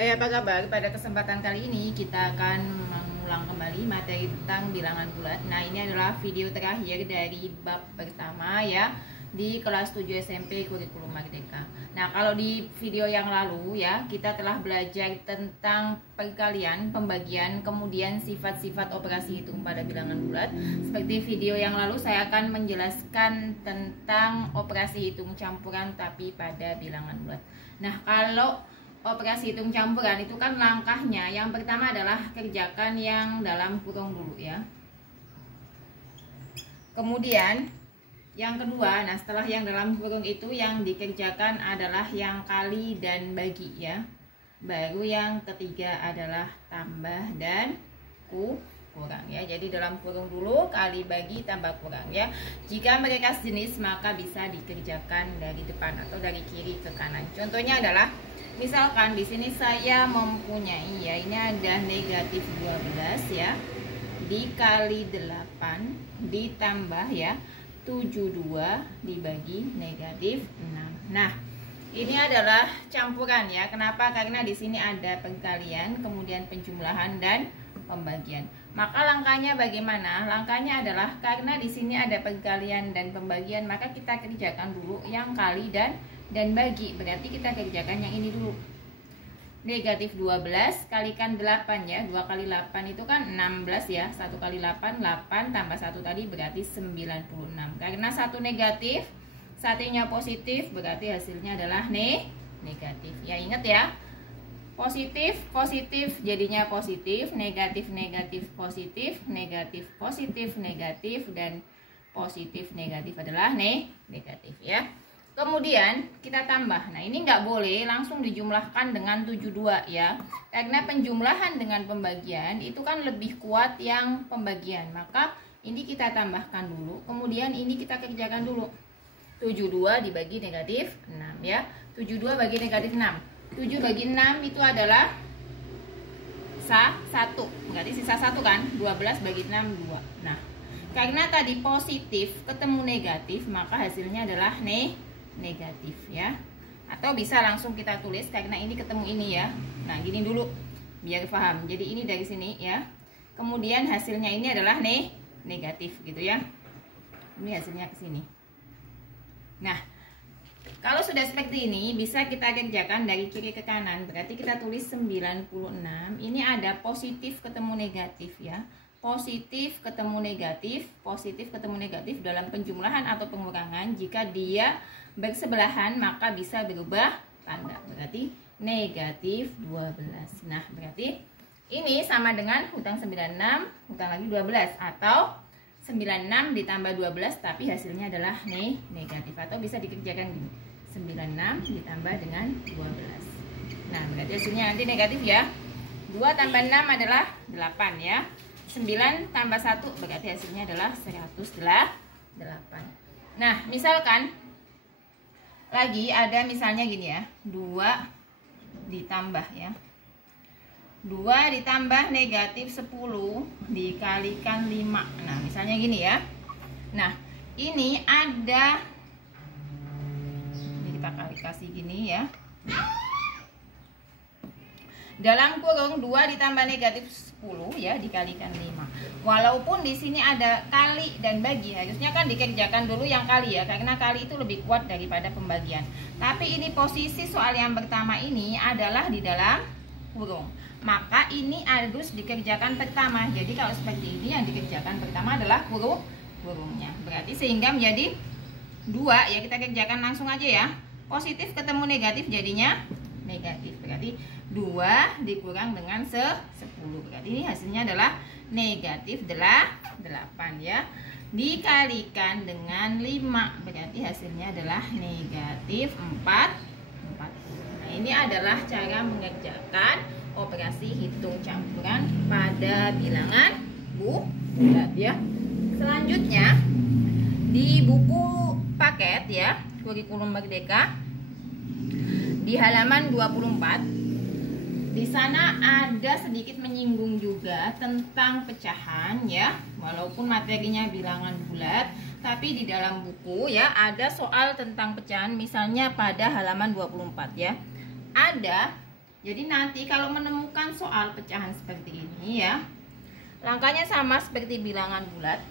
Hai, apa kabar? Pada kesempatan kali ini kita akan mengulang kembali materi tentang bilangan bulat. Nah, ini adalah video terakhir dari bab pertama ya di kelas 7 SMP Kurikulum Merdeka. Nah, kalau di video yang lalu ya, kita telah belajar tentang perkalian, pembagian, kemudian sifat-sifat operasi hitung pada bilangan bulat. Seperti video yang lalu, saya akan menjelaskan tentang operasi hitung campuran tapi pada bilangan bulat. Nah, kalau operasi hitung campuran itu kan langkahnya yang pertama adalah kerjakan yang dalam kurung dulu ya. Kemudian yang kedua, nah setelah yang dalam kurung itu yang dikerjakan adalah yang kali dan bagi ya. Baru yang ketiga adalah tambah dan kurang ya. Jadi dalam kurung dulu, kali, bagi, tambah, kurang ya. Jika mereka sejenis maka bisa dikerjakan dari depan atau dari kiri ke kanan. Contohnya adalah misalkan di sini saya mempunyai ya, ini ada negatif 12 ya, dikali 8 ditambah ya 72 dibagi negatif 6. Nah, ini adalah campuran ya. Kenapa? Karena di sini ada perkalian, kemudian penjumlahan dan pembagian. Maka langkahnya bagaimana? Langkahnya adalah karena di sini ada perkalian dan pembagian, maka kita kerjakan dulu yang kali dan bagi. Berarti kita kerjakan yang ini dulu. Negatif 12 kalikan 8 ya. 2 kali 8 itu kan 16 ya. 1 kali 8, 8 tambah 1 tadi berarti 96. Karena satu negatif, satunya positif, berarti hasilnya adalah negatif. Ya, ingat ya. Positif, positif jadinya positif, negatif, negatif, positif, negatif, positif, negatif, dan positif, negatif adalah negatif ya. Kemudian kita tambah. Nah, ini nggak boleh langsung dijumlahkan dengan 72 ya. Karena penjumlahan dengan pembagian itu kan lebih kuat yang pembagian. Maka ini kita tambahkan dulu. Kemudian ini kita kerjakan dulu. 72 dibagi negatif 6 ya. 72 bagi negatif 6. 7 bagi 6 itu adalah 1. Berarti sisa 1 kan. 12 bagi 6 2. Nah, karena tadi positif ketemu negatif, maka hasilnya adalah negatif ya. Atau bisa langsung kita tulis karena ini ketemu ini ya. Nah, gini dulu biar paham. Jadi ini dari sini ya. Kemudian hasilnya ini adalah negatif gitu ya. Ini hasilnya ke sini. Nah, kalau sudah seperti ini bisa kita kerjakan dari kiri ke kanan. Berarti kita tulis 96. Ini ada positif ketemu negatif ya. Positif ketemu negatif, positif ketemu negatif dalam penjumlahan atau pengurangan. Jika dia bersebelahan maka bisa berubah tanda. Berarti negatif 12. Nah, berarti ini sama dengan hutang 96, hutang lagi 12. Atau 96 ditambah 12 tapi hasilnya adalah negatif. Atau bisa dikerjakan gini, 96 ditambah dengan 12. Nah, berarti hasilnya nanti negatif ya. 2 tambah 6 adalah 8 ya. 9 tambah 1 berarti hasilnya adalah 108. Nah, misalkan lagi ada misalnya gini ya, 2 ditambah ya, 2 ditambah negatif 10 dikalikan 5. Nah, misalnya gini ya. Nah, ini ada, ini kita kasih gini ya, dalam kurung 2 ditambah negatif 10 ya dikalikan 5. Walaupun di sini ada kali dan bagi, harusnya kan dikerjakan dulu yang kali ya, karena kali itu lebih kuat daripada pembagian. Tapi ini posisi soal yang pertama ini adalah di dalam kurung. Maka ini harus dikerjakan pertama. Jadi kalau seperti ini yang dikerjakan pertama adalah kurungnya. Berarti sehingga menjadi 2 ya, kita kerjakan langsung aja ya. Positif ketemu negatif jadinya negatif. Berarti 2 dikurang dengan 10. Berarti ini hasilnya adalah negatif 8 ya. Dikalikan dengan 5. Berarti hasilnya adalah negatif 4. Nah, ini adalah cara mengerjakan operasi hitung campuran pada bilangan bulat ya. Selanjutnya di buku paket ya, Kurikulum Merdeka, di halaman 24, di sana ada sedikit menyinggung juga tentang pecahan ya. Walaupun materinya bilangan bulat, tapi di dalam buku ya ada soal tentang pecahan. Misalnya pada halaman 24 ya, ada Jadi nanti kalau menemukan soal pecahan seperti ini ya, langkahnya sama seperti bilangan bulat,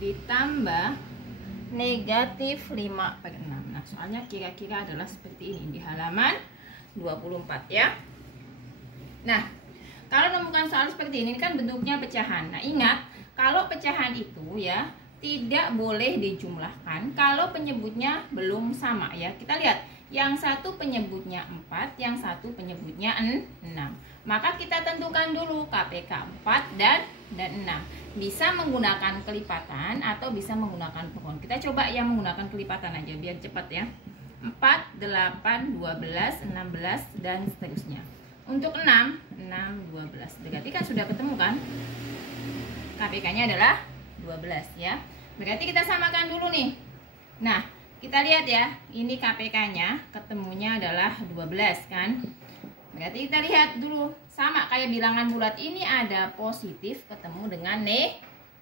ditambah negatif 5/6. Nah soalnya kira-kira adalah seperti ini di halaman 24 ya. Nah kalau menemukan soal seperti ini kan bentuknya pecahan. Nah ingat, kalau pecahan itu ya tidak boleh dijumlahkan kalau penyebutnya belum sama ya. Kita lihat, yang satu penyebutnya 4, yang satu penyebutnya 6. Maka kita tentukan dulu KPK 4 dan 6. Bisa menggunakan kelipatan atau bisa menggunakan pohon. Kita coba yang menggunakan kelipatan aja biar cepat ya. 4, 8, 12, 16 dan seterusnya. Untuk 6, 12. Berarti kan sudah ketemu kan? KPK-nya adalah 12 ya. Berarti kita samakan dulu nih. Nah, kita lihat ya, ini KPK-nya ketemunya adalah 12 kan. Berarti kita lihat dulu, sama kayak bilangan bulat ini ada positif ketemu dengan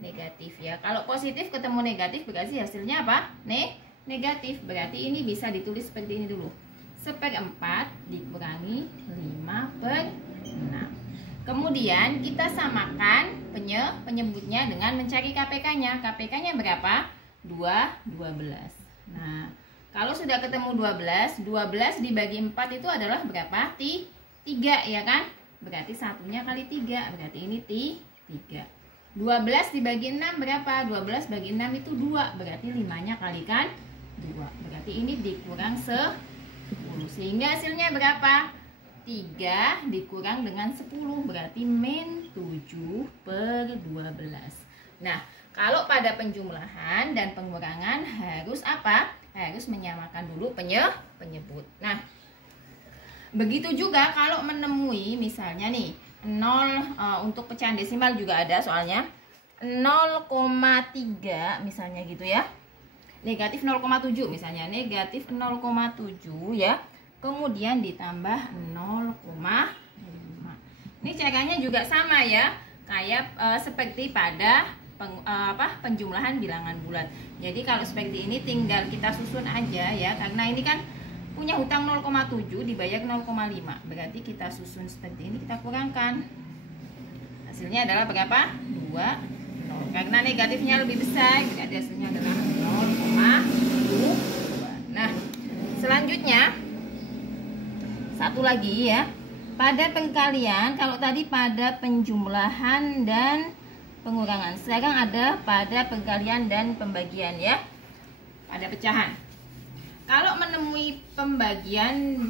negatif ya. Kalau positif ketemu negatif berarti hasilnya apa? Negatif. Berarti ini bisa ditulis seperti ini dulu. 1/4 dikurangi 5/6. Kemudian kita samakan penyebutnya dengan mencari KPK-nya. KPK-nya berapa? 12. Nah, kalau sudah ketemu 12 dibagi 4 itu adalah berapa? 3 ya kan? Berarti satunya kali 3, berarti ini 3. 12 dibagi 6 berapa? 12 bagi 6 itu 2, berarti 5-nya kalikan 2. Berarti ini dikurang 10. Sehingga hasilnya berapa? 3 dikurang dengan 10, berarti min 7/12. Nah, kalau pada penjumlahan dan pengurangan harus apa? Harus menyamakan dulu penyebut. Nah, begitu juga kalau menemui misalnya nih 0 untuk pecahan desimal juga ada soalnya 0,3 misalnya gitu ya. Negatif 0,7 misalnya, negatif 0,7 ya. Kemudian ditambah 0,5. Ini caranya juga sama ya, kayak seperti pada penjumlahan bilangan bulat. Jadi kalau seperti ini tinggal kita susun aja ya, karena ini kan punya hutang 0,7 dibayar 0,5. Berarti kita susun seperti ini, kita kurangkan. Hasilnya adalah berapa? 2, 0. Karena negatifnya lebih besar, berarti hasilnya adalah 0,2. Nah, selanjutnya satu lagi ya, pada pengkalian. Kalau tadi pada penjumlahan dan pengurangan, sekarang ada pada pengkalian dan pembagian ya, pada pecahan. Kalau menemui pembagian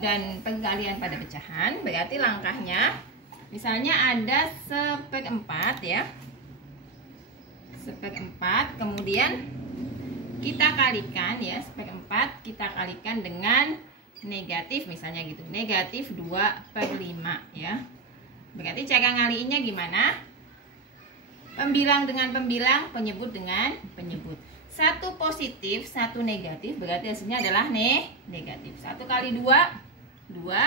dan pengkalian pada pecahan, berarti langkahnya misalnya ada 1/4 ya, 1/4, kemudian kita kalikan ya, 1/4 kita kalikan dengan negatif misalnya gitu, negatif 2/5 ya. Berarti cara ngaliinnya gimana? Pembilang dengan pembilang, penyebut dengan penyebut. Satu positif, satu negatif, berarti hasilnya adalah negatif. 1 kali 2, 2,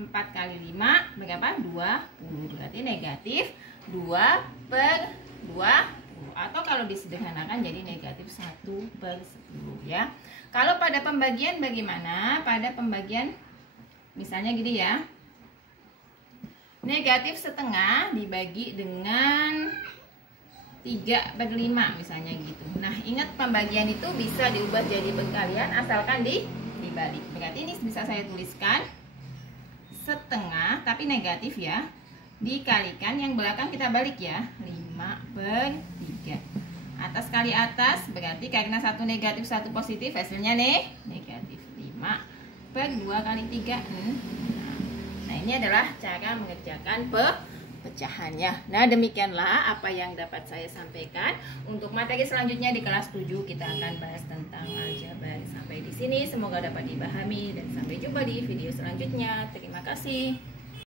4 kali 5 berapa? 20. Berarti negatif 2/20. Atau kalau disederhanakan jadi negatif 1/10 ya. Kalau pada pembagian bagaimana? Pada pembagian misalnya gini ya, negatif setengah dibagi dengan 3/5 misalnya gitu. Nah ingat, pembagian itu bisa diubah jadi pengkalian asalkan dibalik. Berarti ini bisa saya tuliskan setengah tapi negatif ya, dikalikan yang belakang kita balik ya, 5/3. Atas kali atas, berarti karena satu negatif satu positif hasilnya negatif. 5/2 kali 3. Nah ini adalah cara mengerjakan pecahannya. Nah demikianlah apa yang dapat saya sampaikan. Untuk materi selanjutnya di kelas 7 kita akan bahas tentang aljabar. Sampai di sini semoga dapat dipahami dan sampai jumpa di video selanjutnya. Terima kasih.